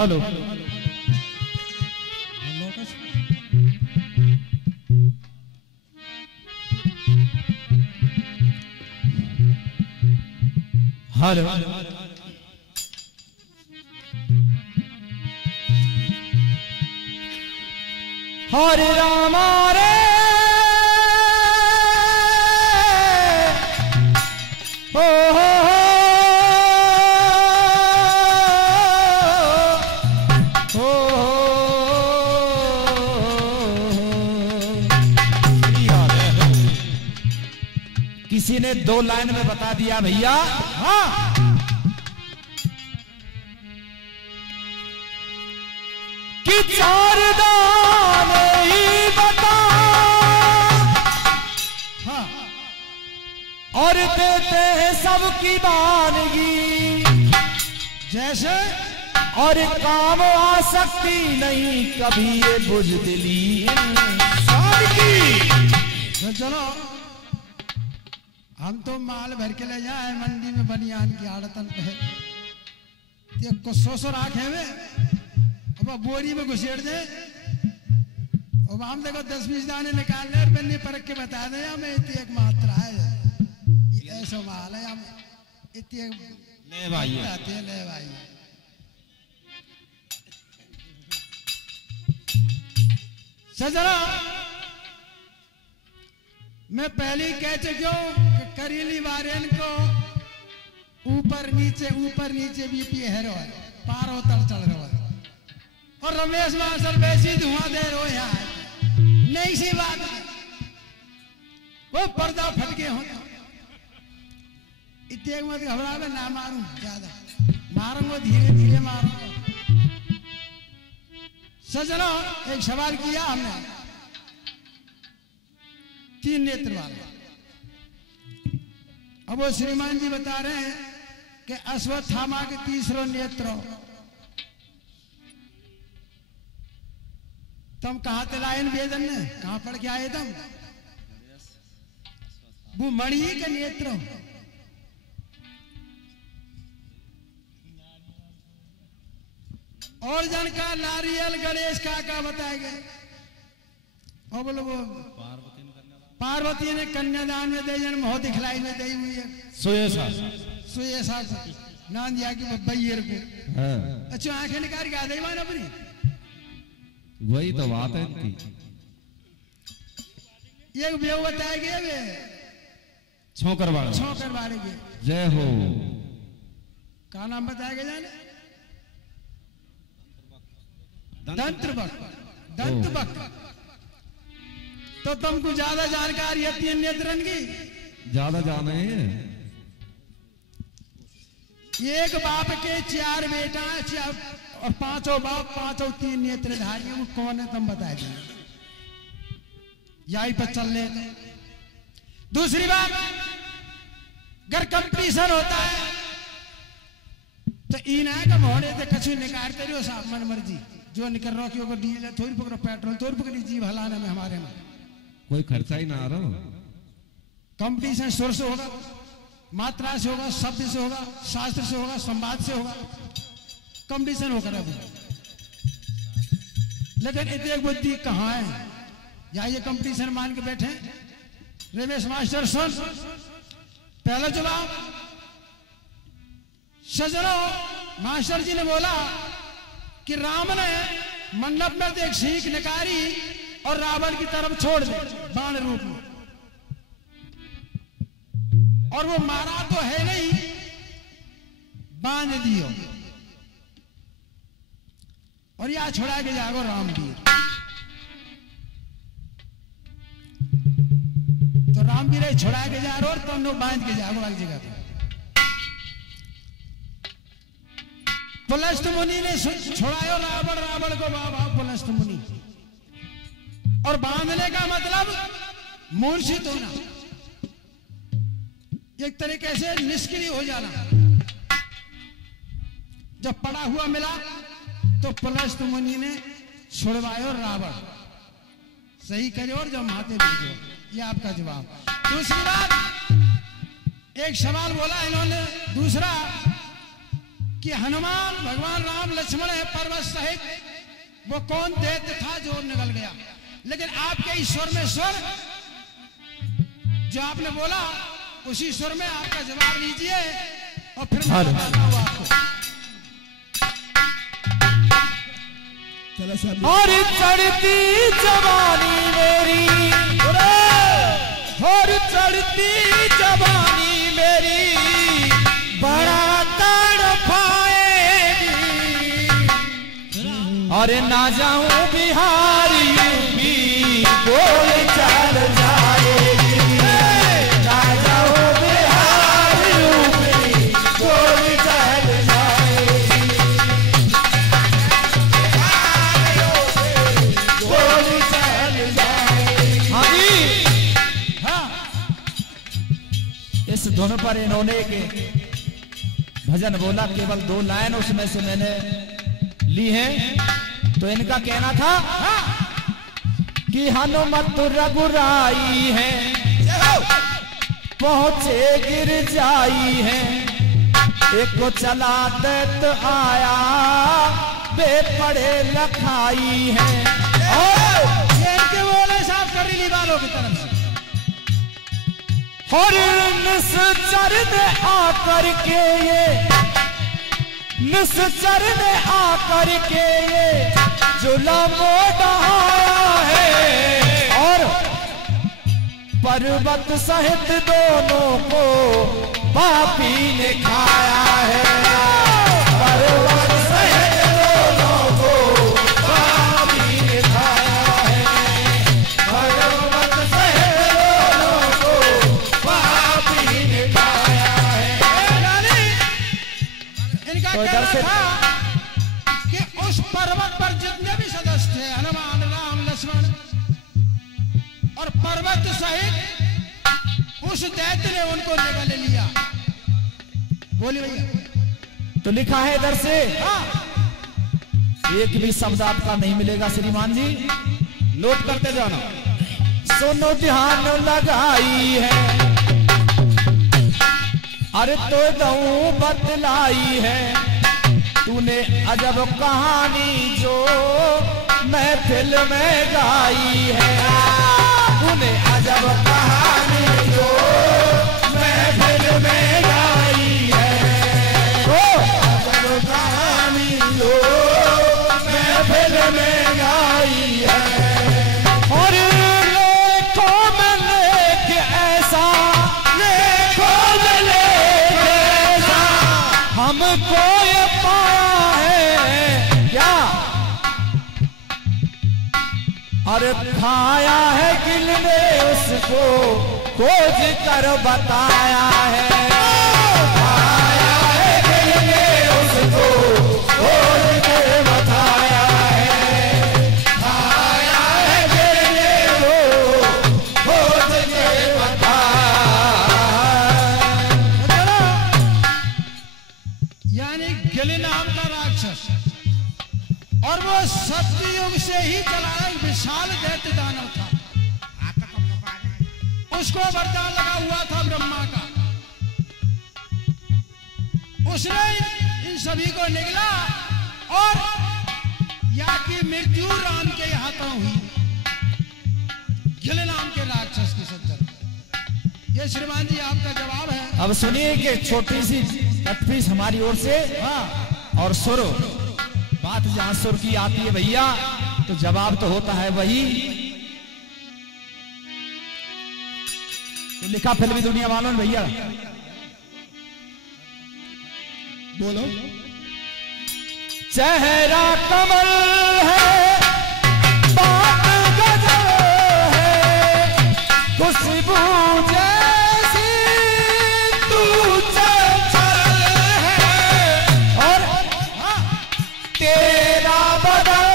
Hello hello हरे राम रे ओ किसी ने 2 लाइन में बता दिया भैया। हाँ कि 4 दान ही बता। हाँ और देते हैं सबकी वानगी जैसे और काम आ सकती नहीं कभी ये बुज़दिली की। चलो हम तो माल भर के ले जाए मंडी में बनियान की आड़तन पे को सो राखे हुए अब बोरी में घुसेड़ दे और हम देखो 10-20 दाने निकालने और बन्नी परख के बता दे हमें इतनी एक मात्रा है ऐसा माल है हम इतनी ले भाई आते हैं ले भाई। सजरा मैं पहले ही कह चुकी हूं कि करीली वारेन को ऊपर नीचे बीपी है पार उतर चल रहा है और रमेश मास्टर वैसी धुआं दे रो यार नहीं सी बात है वो पर्दा फट गए हो इतने मत घबरा में ना मारूं ज्यादा मारूंगा धीरे धीरे मारूंगा। सजना एक सवाल किया हमने 3 नेत्र वाला। अब वो श्रीमान जी बता रहे हैं कि अश्वत्थामा के 3रो नेत्र तुम कहा लाइन वेदन ने कहां पढ़ के आए तुम वो मणि के नेत्र और जन का नारियल गणेश का बताए गए और बोलो वो पार्वती ने कन्यादान में दे जन मोह दिखलाई में दी हुई है सुयसा नान दिया कि बब्बैयर को। अच्छा आंखें निकाल के आ गई मान अपनी वही तो बात है इनकी। ये बेव बताए गए वे छोकर वाले के जय हो का नाम बताया गया जाने दंतबक। तो तुमको ज्यादा जानकारी है 3 नेत्रन की ज्यादा जाने हैं। एक बाप के 4 बेटा और 5 बाप 5 3 नेत्रधारी वो कौन है तुम बता दीजिए यही पर चल रहे थे। दूसरी बात अगर कंपटीशन होता है तो इन्हें कब होने थे कछु निकालते रहो साहब मन मर्जी जो निकल रहा कि डीजल थोड़ी पकड़ो पेट्रोल थोड़ी पकड़ी जीव हलाने में हमारे में कोई खर्चा ही ना आ रहा। कंपटीशन सुर से होगा मात्रा से होगा शब्द से होगा शास्त्र से होगा संवाद से होगा कंपटीशन होकर अब लेकिन इतने बुद्धि कहाँ है या ये कंपटीशन मान के बैठे रमेश मास्टर सुन पहला जवाब सजनो मास्टर जी ने बोला कि राम ने मंडप में एक सीख निकाली और रावण की तरफ छोड़ दे बाण रूप में और वो मारा तो है नहीं बांध दियो और या छोड़ा के जागो रामवीर। तो रामवीर छोड़ा के जा रहे और तुम लोग बांध के जागो वाली जगह पर। पुलस्त मुनि ने छोड़ायो रावण को बाबा पुलस्त मुनि और बांधने का मतलब मूर्छित होना एक तरीके से निष्क्रिय हो जाना। जब पड़ा हुआ मिला तो पुलस्त मुनि ने छुड़वायो रावण सही करे और जब माते भेजो ये आपका जवाब। दूसरी बात एक सवाल बोला इन्होंने दूसरा कि हनुमान भगवान राम लक्ष्मण है पर्वत सहित, वो कौन दैत्य था जो निकल गया। लेकिन आपके ईश्वर में स्वर जो आपने बोला उसी स्वर में आपका जवाब दीजिए और फिर मैं बताता हूं आपको। और चढ़ती जवानी मेरी, और चढ़ती जवानी मेरी बड़ा तड़पाएगी, और ना जाऊं बिहार यूपी गोली चल जाएगी, ना जाऊं बिहार यूपी गोली चल जाएगी, गोली चल जाएगी। हाँ जी, हाँ। इस धुन पर इन्होंने के भजन बोला, केवल 2 लाइन उसमें से मैंने ली है। तो इनका कहना था कि हनुमत रघुराई है, पहुंचे गिर जाई है, एक को चला दैत आया बेपड़े लखाई है। ये इनके बोले साफ कर ली वालों की तरफ से। और निश्चर ने आकर के ये, निश्चर ने आकर के ये जुल्म ढाया है, और पर्वत सहित दोनों को पापी ने खाया है, पर्वत सहित दोनों को पापी ने खाया है, पर्वत सहित दोनों को पापी ने खाया है। इनका कहना था कि उस पर्वत पर जितने भी सदस्य थे, हनुमान राम लक्ष्मण और पर्वत सहित उस दैत्य ने उनको निगल लिया। बोलिए भैया। तो लिखा है इधर से, एक भी शब्द आपका नहीं मिलेगा श्रीमान जी, नोट करते जाना। सुनो ध्यान लगाई है, अरे तो दऊं बतलाई है, तूने अजब कहानी जो महफिल में गाई है, तूने अजब कहानी जो महफिल में गाई है, तो अजब कहानी जो महफिल में गाई है। और लेखों में लेख ऐसा, लेखों में लेख ऐसा हमको ये पाया है क्या, और खाया है गिल ने उसको खोज कर बताया है, खाया है गिल ने उसको खोज कर बताया है, खाया है गिल ने वो खोज कर बताया है। यानी गिल नाम का राक्षस, और वो सत्ययुग से ही चला विशाल दैत्य दानव था, उसको वरदान लगा हुआ था ब्रह्मा का, उसने इन सभी को निगला और या की मृत्यु राम के हाथों हुई, गिल नाम के राक्षस की सज्जन। ये श्रीमान जी आपका जवाब है। अब सुनिए कि छोटी सी तटपीस हमारी ओर से, और सुर, बात जहां सुर की आती है भैया तो जवाब तो होता है वही। तो लिखा फिल्मी दुनिया वालों ने भैया, बोलो। चेहरा कमल है, बात गजल है, खुशबू जैसी तू चंचल है, और तेरा बदन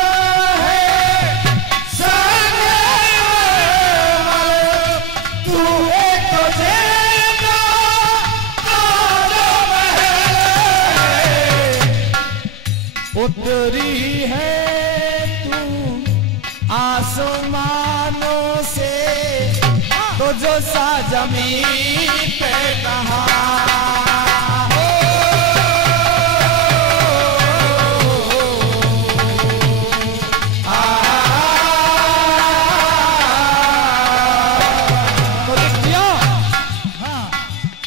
उतरी है तू आसमानों से, तो जो सा जमीन पे कहा,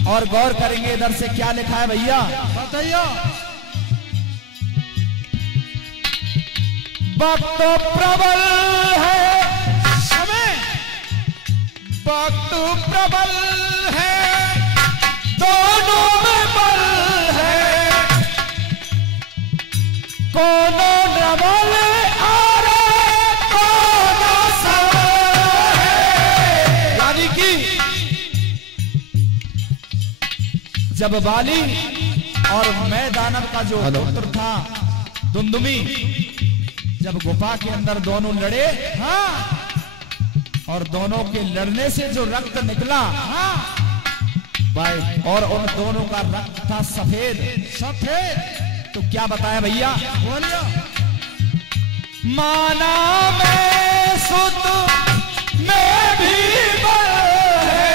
और गौर करेंगे इधर से क्या लिखा है भैया, बताइयो। वक्त प्रबल है समय, वक्त प्रबल है, दोनों में बल है, कोनो नबल और कोनो सबल है। यानी कि जब बाली और मैं दानव का जो पुत्र था दुंदुमी, जब गुफा के अंदर दोनों लड़े, हाँ, और दोनों के लड़ने से जो रक्त निकला, हाँ, भाई, और उन दोनों का रक्त था सफेद। सफेद, तो क्या बताया भैया, बोलियो। माना मैं सुत में भी बल है,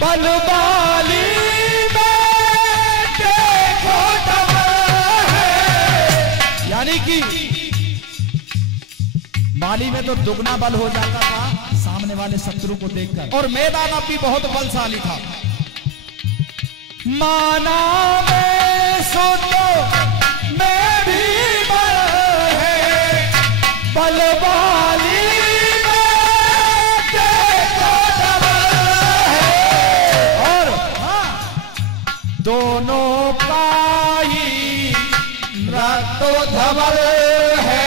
बल बाली में देखो डबल है। यानी कि बाली में तो दुगना बल हो जाता था सामने वाले शत्रु को देखकर, और मैदान भी बहुत बलशाली था। माना मैं सुतो में भी बल है, बल बाली में देखो डबल है, और दोनों का ही रक्त धवल है।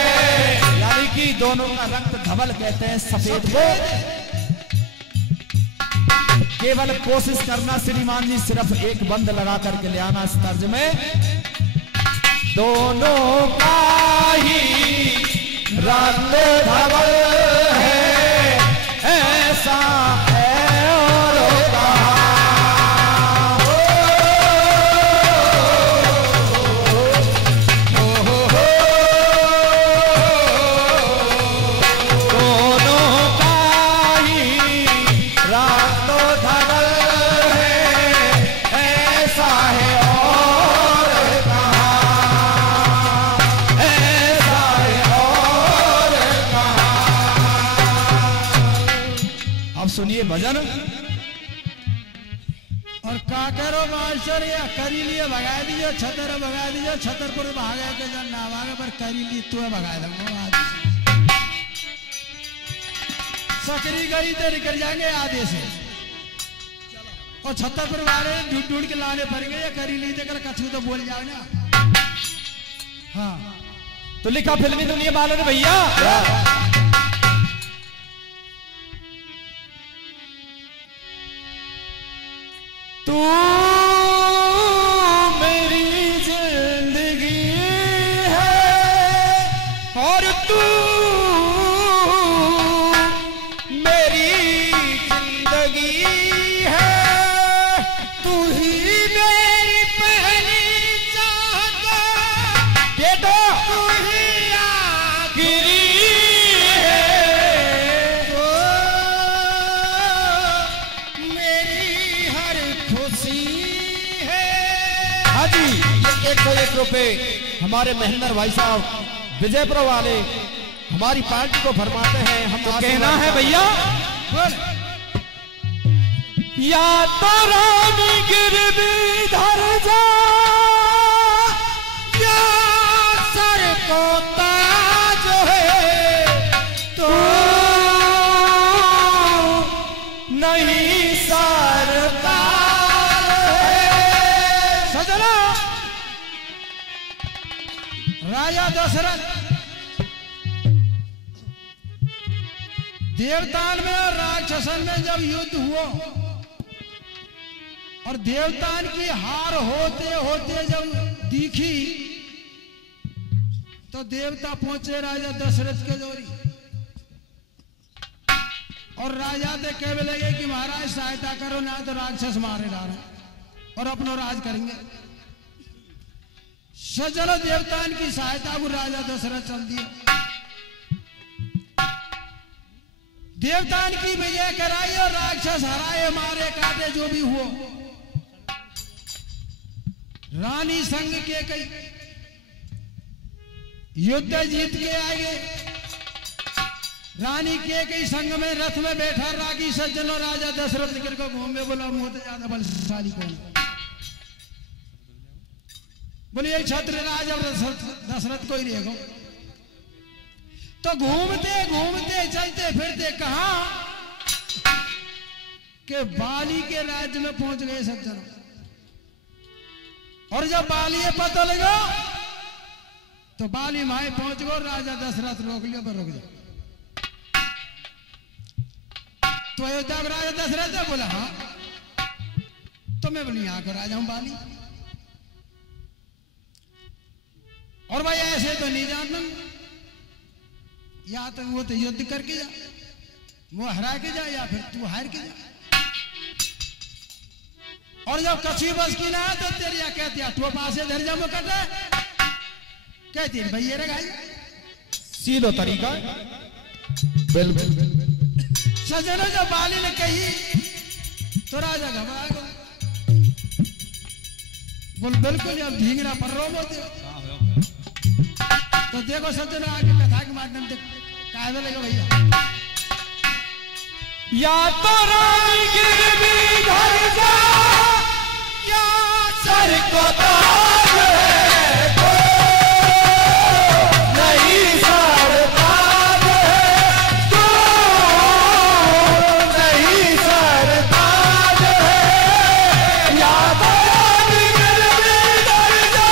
यानी कि दोनों का रक्त धवल कहते हैं सफेद को। केवल कोशिश करना श्रीमान जी, सिर्फ एक बंद लगा करके ले आना इस तर्ज में, दोनों का ही रक्त धवल है, ऐसा है और कहा। सुनिए भजन। और का करो मास्टर, या करी लिए भगा दीजिए, छतर भगा दीजिए, छतरपुर भागे के जन ना भागे पर करी ली तू भगा दूंगा। सकरी गई तो निकल जाएंगे आधे से, और छतरपुर वाले ढूंढ ढूंढ के लाने पड़ेंगे, या करी ली तो कछु तो बोल जाओ ना। हाँ, तो लिखा फिल्मी दुनिया वालों ने भैया, तू मेरी जिंदगी है और तू मेरी जिंदगी है, तू ही मेरी पहली चाहत, बेटा तू ही आखिरी है, मेरी हर खुशी है। हाँ जी, ये 101 रुपए हमारे महेंद्र भाई साहब विजयपुर वाले हमारी पार्टी को फरमाते हैं। हम तो कहना है भैया, या तो रानी गिरवी धर जा, या सर को ताज है, तो नहीं सरकार है। सजना, राजा दशरथ देवतान में और राक्षसन में जब युद्ध हुआ, और देवतान की हार होते होते जब दिखी, तो देवता पहुंचे राजा दशरथ के जोरी, और राजा से कहने लगे कि महाराज सहायता करो, ना तो राक्षस मारे डाले और अपना राज करेंगे। सजन देवतान की सहायता को राजा दशरथ चल दिया, देवतान की विजय कराई और राक्षस हराए, मारे काटे, जो भी हुआ। रानी संग के कई युद्ध जीत के आगे, रानी के संग में रथ में बैठा रागी सज्जनों राजा दशरथ निकल को घूमे बोला मुझे ज्यादा बलशाली कौन। बोले एक छत्र राजा दशरथ को ही देखो। तो घूमते घूमते चलते फिरते कहा कि बाली के राज्य में पहुंच गए सज्जनों। और जब बाली पता लगा तो बाली माए पहुंच गो। राजा दशरथ रोक लियो पर रोक जाओ। तो अयोध्या को राजा दशरथ ने बोला हाँ तो मैं बोली यहां को राजा हूं बाली। और भाई ऐसे तो नहीं जानता या तो वो तो युद्ध करके जा वो हरा के जा या फिर तू हार के जा। और जब कछी बस की ना तो तेरी या कहती है तू पास धर जा मुकट कहती है भैया रे गाई सीधो तरीका बिल्कुल। सजनों जब बाली ने कही तो राजा घबरा गया। बोल बिल्कुल अब धींगरा पर रो बोलते तो देखो सज्जनों आगे कथा के माध्यम से कायदे लगे भैया। या तो रानी गिरवी धर जा या सर को ताज है तो नहीं सर ताज है तो नहीं सर ताज है। या तो रानी गिरवी धर जा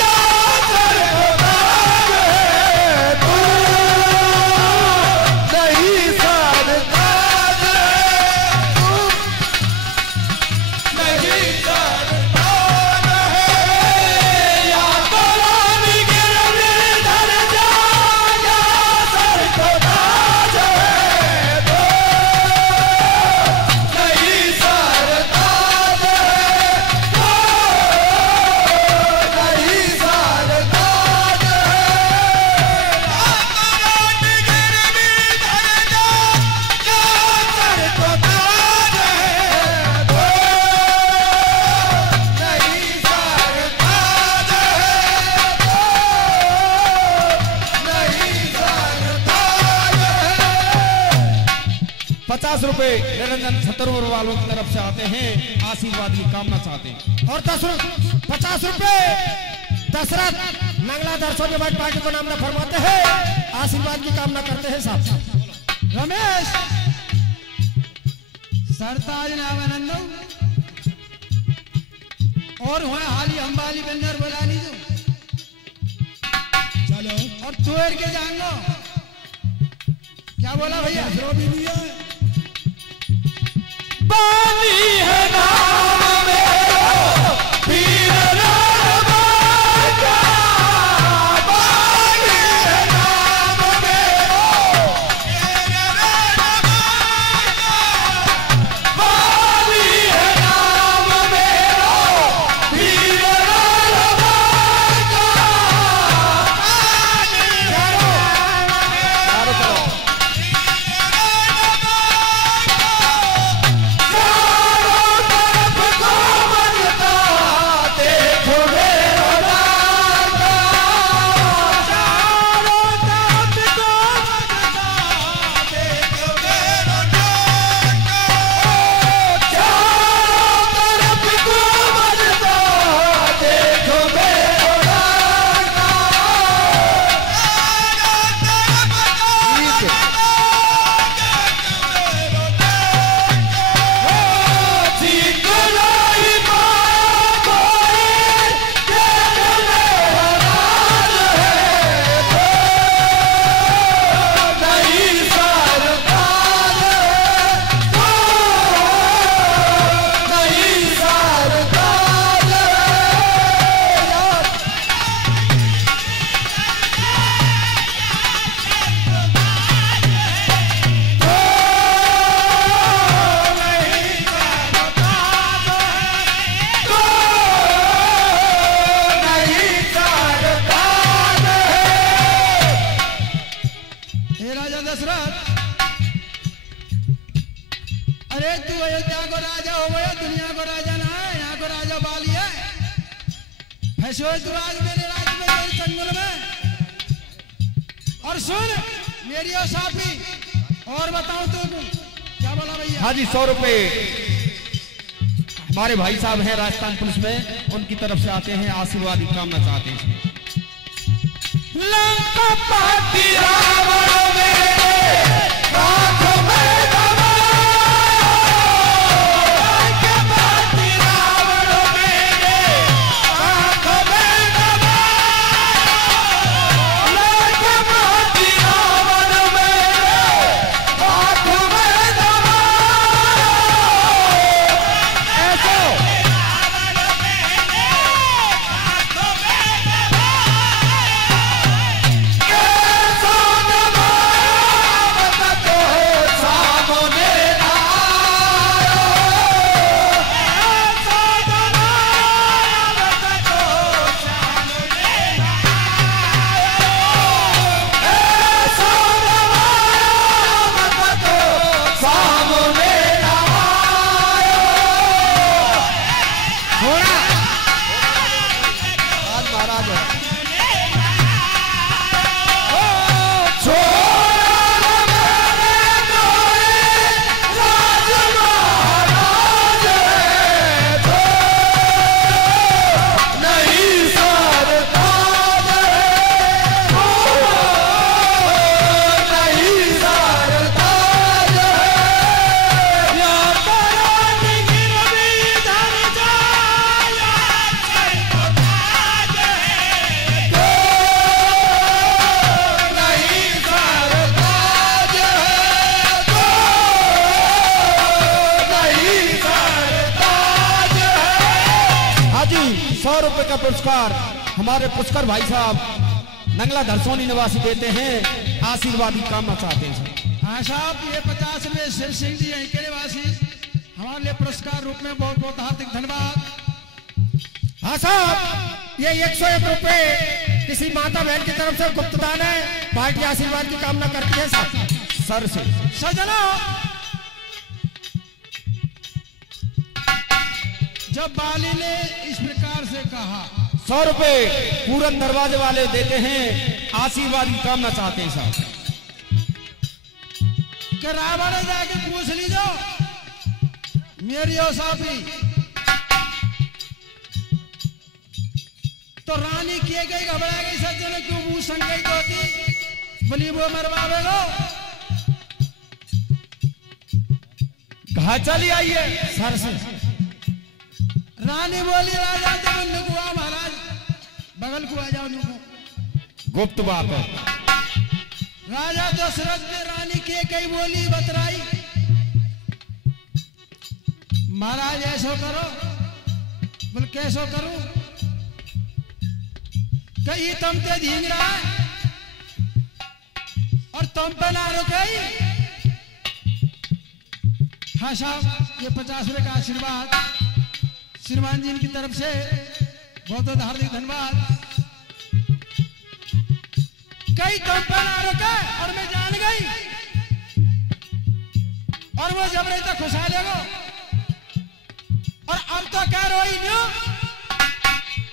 या सर को ताज है तो नहीं सर ताज है तो नहीं सर ताज है। या तो रानी गिरवी धर जा या सर को ताज है तो नहीं सर ताज है तो नहीं सर ताज है। रानी गिरवी धर जा या सर को ताज है तो नहीं सर ताज है तो नहीं सर ताज है। 50 रुपए निरंजन छतरपुर वालों की तरफ से आते हैं, आशीर्वाद की कामना चाहते हैं। और 50 रुपए दशरथ मंगला दर्शन के बाद पार्टी को नाम फरमाते हैं, आशीर्वाद की कामना करते हैं साहब। रमेश सरताज नामानंद और हुआ हाली अंबाली बंदर बोला लीजो चलो और तोड़ के जानो क्या बोला भैया। बाली है नाम मेरो पीर राम का। बाली है नाम मेरो पीर राम का। बाली है नाम मेरो पीर राम का। अरे तू अयोध्या को राजा हो गया, दुनिया को राजा ना है, यहाँ को राजा बाली है। फंसो तू आज मेरे राज्य में, मेरे चंगुल में। और सुन मेरी और साफी और बताओ तो क्या बोला भैया? हाँ जी 100 रुपए हमारे भाई साहब हैं राजस्थान पुलिस में, उनकी तरफ से आते हैं, आशीर्वाद की कामना चाहते हैं। लंकापति रावण मेरे आँख में दबा, लंकापति रावण मेरे आँख में दबा, लंकापति रावण मेरे आँख में दबा। ऐसो का पुरस्कार हमारे पुष्कर भाई साहब नंगला धरसोनी निवासी देते हैं, आशीर्वाद की कामना चाहते हैं। हाँ साहब, ये 50 में शिव सिंह जी यहीं के निवासी हमारे लिए पुरस्कार रूप में बहुत बहुत हार्दिक धन्यवाद। हाँ साहब, ये 101 रुपए किसी माता बहन की तरफ से गुप्तदान है, पार्टी आशीर्वाद की कामना करती है साहब सर से। सजना, जब बाली ने इस प्रकार से कहा 100 रुपए पूरन दरवाजे वाले देते हैं, आशीर्वाद की कामना चाहते हैं साहब। कि रावण ने जाके पूछ लीजो मेरी और साफी तो रानी किए गई घबरा गई, सज्जन क्यों मुंह संगई होती बोली वो मरवावे लो घा चली आई है सर से। रानी बोली राजा जब नुकुआ महाराज बगल को आ जाओ नुकु। गुप्त बात है। राजा दशरथ ने रानी के कई बोली बतराई, महाराज ऐसो करो। बोल कैसो करूं? कहीं तुम ते धींग रहा है और तुम पे ना रुकई। हाँ साहब, ये 50 रुपए का आशीर्वाद श्रीमान जी की तरफ से बहुत बहुत हार्दिक धन्यवाद। कई तुम पे ना रुका और मैं जान गई और वो जब रही तो खुशा लेगो और अब तो कह रोई न्यू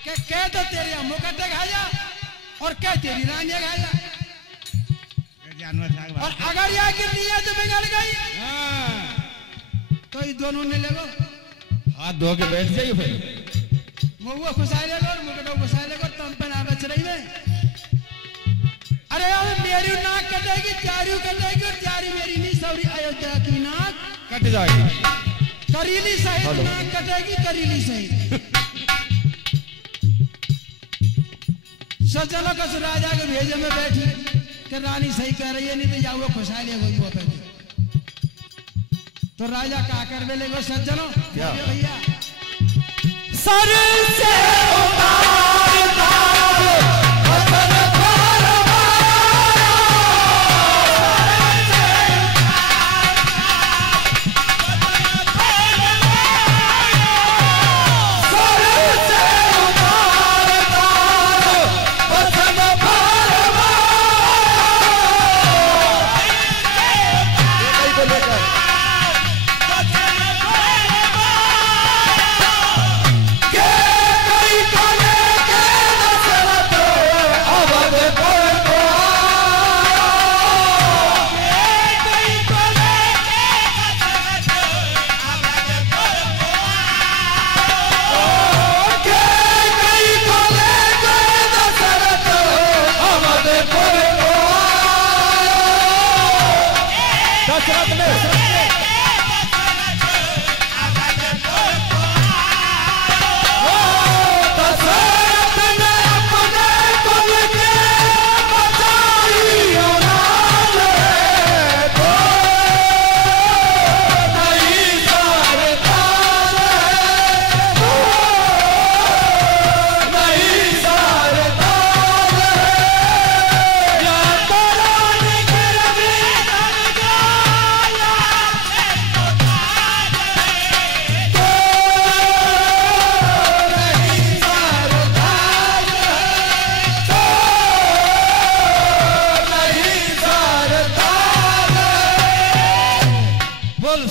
कि कह तो तेरी अम्मू कट्टे खा जा और कह तेरी रानी खा जा, और अगर यहाँ की नीयत बिगड़ गई तो ये दोनों ने लेगो हाथ धो के बैठ जाइए फिर। वो खुशाई लेगो और मुकटो खुशाई लेगो, तुम पे ना बच रही है। अरे अब मेरी नाक कटेगी, चारू कटेगी और चारी मेरी नहीं सौरी अयोध्या की नाक कट जाएगी। करीली सहित नाक कटेगी, करीली सहित। सज्जनों का राजा के भेजे में बैठी कि रानी सही कह रही है, नहीं तो जाओ खुशहाल ले तो राजा का कर बेले गो सज्जनों भैया सर से के दशरथ ने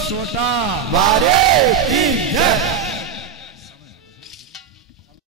सोटा वारे की जय।